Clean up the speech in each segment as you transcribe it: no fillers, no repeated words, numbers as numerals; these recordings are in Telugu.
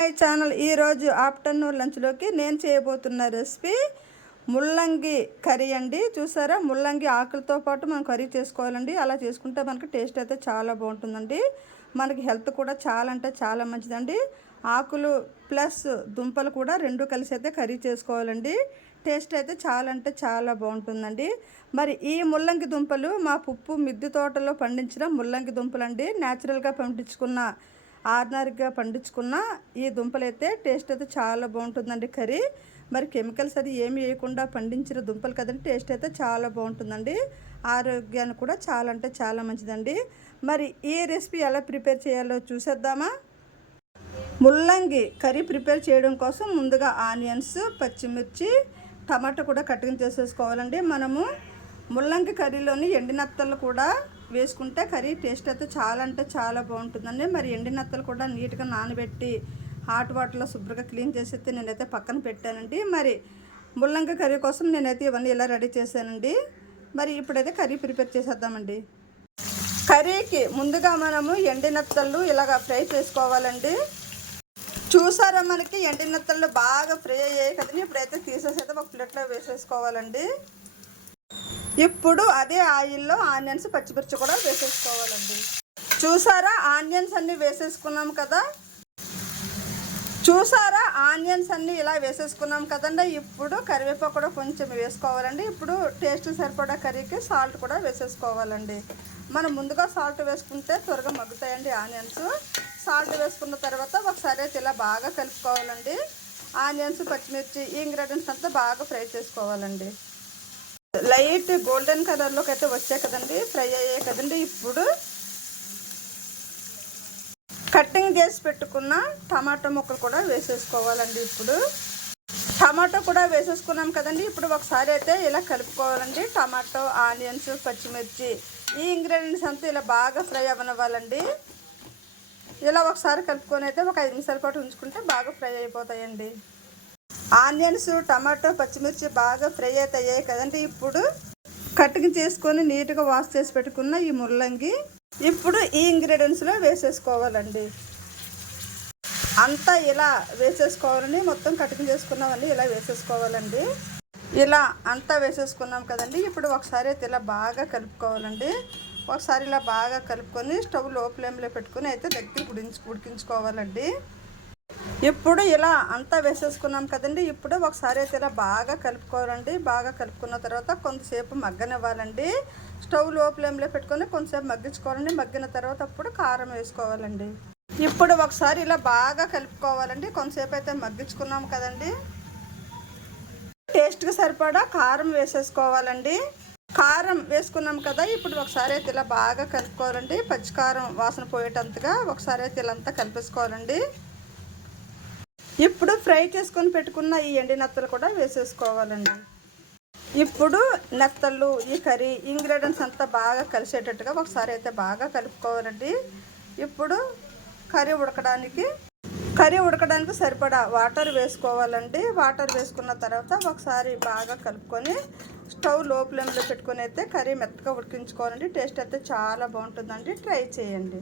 మై ఛానల్ ఈరోజు ఆఫ్టర్నూన్ లంచ్లోకి నేను చేయబోతున్న రెసిపీ ముల్లంగి కర్రీ అండి. చూసారా, ముల్లంగి ఆకులతో పాటు మనం కర్రీ చేసుకోవాలండి. అలా చేసుకుంటే మనకి టేస్ట్ అయితే చాలా బాగుంటుందండి. మనకి హెల్త్ కూడా చాలా అంటే చాలా మంచిదండి. ఆకులు ప్లస్ దుంపలు కూడా రెండు కలిసి అయితే కర్రీ చేసుకోవాలండి. టేస్ట్ అయితే చాలా అంటే చాలా బాగుంటుందండి. మరి ఈ ముల్లంగి దుంపలు మా పుప్పు మిద్దె తోటలో పండించిన ముల్లంగి దుంపలండి. న్యాచురల్గా పండించుకున్న ఆర్డినరీగా పండించుకున్న ఈ దుంపలైతే టేస్ట్ అయితే చాలా బాగుంటుందండి కర్రీ. మరి కెమికల్స్ అది ఏమి వేయకుండా పండించిన దుంపలు కదండి, టేస్ట్ అయితే చాలా బాగుంటుందండి. ఆరోగ్యానికి కూడా చాలా అంటే చాలా మంచిదండి. మరి ఈ రెసిపీ ఎలా ప్రిపేర్ చేయాలో చూసేద్దామా. ముల్లంగి కర్రీ ప్రిపేర్ చేయడం కోసం ముందుగా ఆనియన్స్, పచ్చిమిర్చి, టమాటా కూడా కటింగ్ చేసేసుకోవాలండి. మనము ముల్లంగి కర్రీలోని ఎండినత్తలు కూడా వేసుకుంటే కర్రీ టేస్ట్ అయితే చాలా అంటే చాలా బాగుంటుందండి. మరి ఎండినత్తలు కూడా నీట్గా నానబెట్టి హాట్ వాటర్లో శుభ్రంగా క్లీన్ చేసి అయితే నేనైతే పక్కన పెట్టానండి. మరి ముల్లంగి కర్రీ కోసం నేనైతే ఇవన్నీ ఇలా రెడీ చేశానండి. మరి ఇప్పుడైతే కర్రీ ప్రిపేర్ చేసేద్దామండి. కర్రీకి ముందుగా మనము ఎండినత్తలు ఇలాగ ఫ్రై చేసుకోవాలండి. చూసారా, మనకి ఎండినత్తలు బాగా ఫ్రై అయ్యాయి కదండి. ఇప్పుడైతే తీసేసి అయితే ఒక ప్లేట్లో వేసేసుకోవాలండి. ఇప్పుడు అదే ఆయిల్లో ఆనియన్స్, పచ్చిమిర్చి కూడా వేసేసుకోవాలండి. చూసారా, ఆనియన్స్ అన్నీ వేసేసుకున్నాం కదా. చూసారా, ఆనియన్స్ అన్నీ ఇలా వేసేసుకున్నాం కదండి. ఇప్పుడు కరివేపాకు కూడా కొంచెం వేసుకోవాలండి. ఇప్పుడు టేస్ట్ సరిపడా కర్రీకి సాల్ట్ కూడా వేసేసుకోవాలండి. మనం ముందుగా సాల్ట్ వేసుకుంటే త్వరగా మగ్గుతాయండి ఆనియన్స్. సాల్ట్ వేసుకున్న తర్వాత ఒకసారి అయితే ఇలా బాగా కలుపుకోవాలండి. ఆనియన్స్, పచ్చిమిర్చి ఈ ఇంగ్రీడియంట్స్ అంతా బాగా ఫ్రై చేసుకోవాలండి. లైట్ గోల్డెన్ కలర్లోకి అయితే వచ్చాయి కదండి, ఫ్రై అయ్యాయి కదండి. ఇప్పుడు కటింగ్ చేసి పెట్టుకున్న టమాటా ముక్కలు కూడా వేసేసుకోవాలండి. ఇప్పుడు టమాటో కూడా వేసేసుకున్నాం కదండి. ఇప్పుడు ఒకసారి అయితే ఇలా కలుపుకోవాలండి. టమాటో, ఆనియన్స్, పచ్చిమిర్చి ఈ ఇంగ్రీడియంట్స్ అంతా ఇలా బాగా ఫ్రై అవ్వనివ్వాలండి. ఇలా ఒకసారి కలుపుకొని అయితే ఒక 5 నిమిషాల పాటు ఉంచుకుంటే బాగా ఫ్రై అయిపోతాయండి. ఆనియన్స్, టమాటో, పచ్చిమిర్చి బాగా ఫ్రై అయ్యాయి కదండి. ఇప్పుడు కటింగ్ చేసుకొని నీట్గా వాష్ చేసి పెట్టుకున్న ఈ ముల్లంగి ఇప్పుడు ఈ ఇంగ్రీడియంట్స్లో వేసేసుకోవాలండి. అంతా ఇలా వేసేసుకోవాలండి. మొత్తం కటింగ్ చేసుకున్నవన్నీ ఇలా వేసేసుకోవాలండి. ఇలా అంతా వేసేసుకున్నాం కదండి. ఇప్పుడు ఒకసారి అయితే ఇలా బాగా కలుపుకోవాలండి. ఒకసారి ఇలా బాగా కలుపుకొని స్టవ్ లో ఫ్లేమ్లో పెట్టుకుని అయితే దగ్గర ఉడికించుకోవాలండి. ఇప్పుడు ఇలా అంతా వేసేసుకున్నాం కదండి. ఇప్పుడు ఒకసారి అయితే ఇలా బాగా కలుపుకోవాలండి. బాగా కలుపుకున్న తర్వాత కొంతసేపు మగ్గనివ్వాలండి. స్టవ్ లో ఫ్లేమ్లో పెట్టుకొని కొంతసేపు మగ్గించుకోవాలండి. మగ్గిన తర్వాత అప్పుడు కారం వేసుకోవాలండి. ఇప్పుడు ఒకసారి ఇలా బాగా కలుపుకోవాలండి. కొంతసేపు అయితే మగ్గించుకున్నాం కదండి. టేస్ట్కి సరిపడా కారం వేసేసుకోవాలండి. కారం వేసుకున్నాం కదా. ఇప్పుడు ఒకసారి అయితే ఇలా బాగా కలుపుకోవాలండి. పచ్చికారం వాసన పోయేటంతగా ఒకసారి అయితే ఇలా అంతా కలిపేసుకోవాలండి. ఇప్పుడు ఫ్రై చేసుకొని పెట్టుకున్న ఈ ఎండి నత్తలు కూడా వేసేసుకోవాలండి. ఇప్పుడు నత్తలు ఈ కర్రీ ఇంగ్రీడియంట్స్ అంతా బాగా కలిసేటట్టుగా ఒకసారి అయితే బాగా కలుపుకోవాలండి. ఇప్పుడు కర్రీ ఉడకడానికి సరిపడా వాటర్ వేసుకోవాలండి. వాటర్ వేసుకున్న తర్వాత ఒకసారి బాగా కలుపుకొని స్టవ్ లో ఫ్లేమ్లో పెట్టుకొని అయితే కర్రీ మెత్తగా ఉడికించుకోవాలండి. టేస్ట్ అయితే చాలా బాగుంటుందండి. ట్రై చేయండి.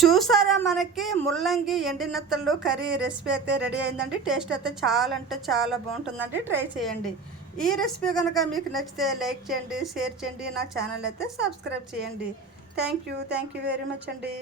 చూసారా, మనకి ముల్లంగి ఎండినత్తలు కర్రీ రెసిపీ అయితే రెడీ అయిందండి. టేస్ట్ అయితే చాలా అంటే చాలా బాగుంటుందండి. ట్రై చేయండి. ఈ రెసిపీ కనుక మీకు నచ్చితే లైక్ చేయండి, షేర్ చేయండి, నా ఛానల్ అయితే సబ్స్క్రైబ్ చేయండి. థ్యాంక్ యూ వెరీ మచ్ అండి.